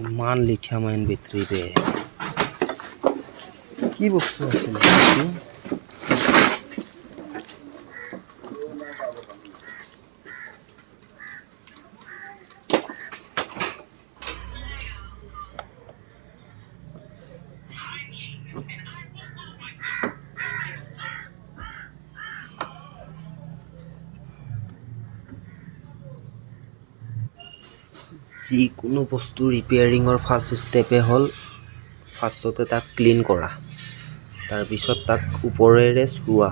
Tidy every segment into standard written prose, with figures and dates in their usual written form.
ইমান লিথিয়াম আয়ন বেটাৰী বে কি বস্তু আছিল যিকোনো বস্তু ৰিপেয়াৰিঙৰ ফাৰ্ষ্ট ষ্টেপে হ'ল ফাৰ্ষ্টতে তাক ক্লিন কৰা তাৰপিছত তাক ওপৰেৰে চোৱা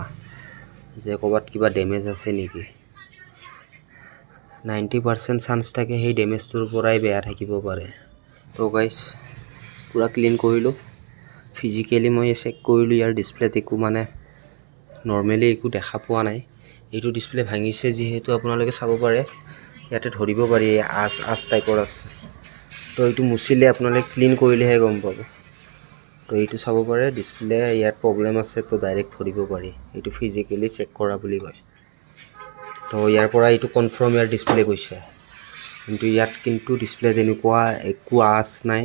যে ক'ৰবাত কিবা ডেমেজ আছে নেকি 90% চান্স থাকে সেই ডেমেজটোৰ পৰাই বেয়া থাকিব পাৰে তো গাইছ পুৰা ক্লিন কৰিলোঁ ফিজিকেলি মই চেক কৰিলোঁ ইয়াৰ ডিছপ্লেত একো মানে নৰ্মেলি একো দেখা পোৱা নাই এইটো ডিছপ্লে ভাঙিছে যিহেতু আপোনালোকে চাব পাৰে ইয়াতে ধৰিব পাৰি আচ টাইপৰ আছে তো এইটো মুচিলে আপোনালোকে ক্লিন কৰিলেহে গম পাব তো এইটো চাব পাৰে ডিছপ্লে ইয়াত প্ৰব্লেম আছে তো ডাইৰেক্ট ধৰিব পাৰি এইটো ফিজিকেলি চেক কৰা বুলি কয় তো ইয়াৰ পৰা এইটো কনফাৰ্ম ইয়াৰ ডিছপ্লে গৈছে কিন্তু ইয়াত কিন্তু ডিছপ্লে তেনেকুৱা একো আচ নাই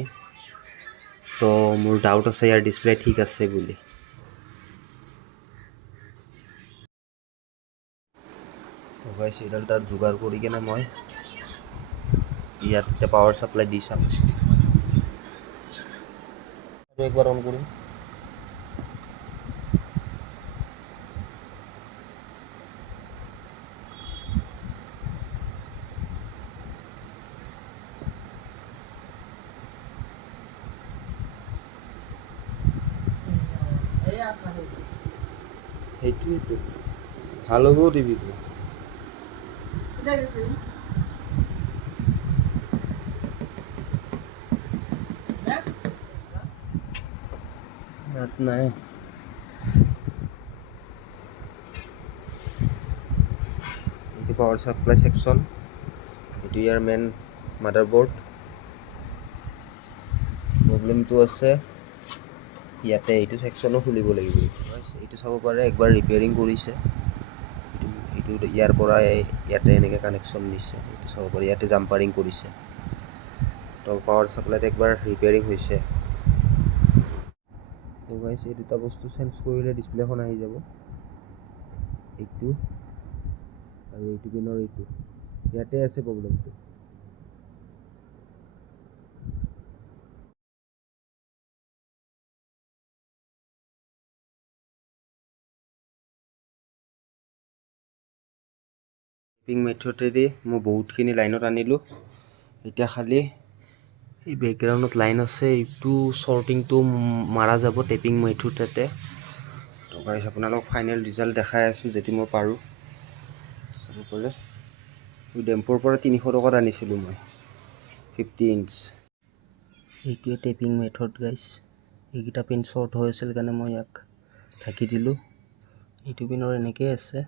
তো মোৰ ডাউট আছে ইয়াৰ ডিছপ্লে ঠিক আছে বুলি তো গাইছ এইডাল তাৰ যোগাৰ কৰি কেনে মই ইয়াত এতিয়া পাৱাৰ সাপ্লাই দি চাম আৰু একবাৰ অন কৰিম সেইটোৱেতো ভাল হ'ব টিভিটো ইয়াত নাই এইটো পাৱাৰ সাপ্লাই সেকশন এইটো ইয়াৰ মেইন মাদাৰবোৰ্ড প্ৰব্লেমটো আছে ইয়াতে এইটো সেকশনো খুলিব লাগিব এইটো চাব পাৰে একবাৰ ৰিপেয়াৰিং কৰিছে এইটো ইয়াৰ পৰা ইয়াতে এনেকৈ কানেকশ্যন দিছে এইটো চাব পাৰে ইয়াতে জাম্পাৰিং কৰিছে তো পাৱাৰ সাপ্লাইত একবাৰ ৰিপেয়াৰিং হৈছে তো গাইছ এই দুটা বস্তু চেঞ্জ কৰিলে ডিছপ্লেখন আহি যাব এইটো আৰু এইটো পিনৰ এইটো ইয়াতে আছে প্ৰব্লেমটো টেপিং মেথডেদি মই বহুতখিনি লাইনত আনিলোঁ এতিয়া খালি এই বেকগ্ৰাউণ্ডত লাইন আছে এইটো শ্বৰ্টিংটো মাৰা যাব টেপিং মেথডতে তো গাইছ আপোনালোকক ফাইনেল ৰিজাল্ট দেখাই আছোঁ যদি মই পাৰোঁ চাব পাৰে ডেম্পৰ পৰা 300 টকাত আনিছিলোঁ মই 50 ইঞ্চ এইটোৱে টেপিং মেথড গাইছ এইকেইটা পিন শ্বৰ্ট হৈ আছিল কাৰণে মই ইয়াক ঢাকি দিলোঁ এইটো পিনৰ এনেকৈ আছে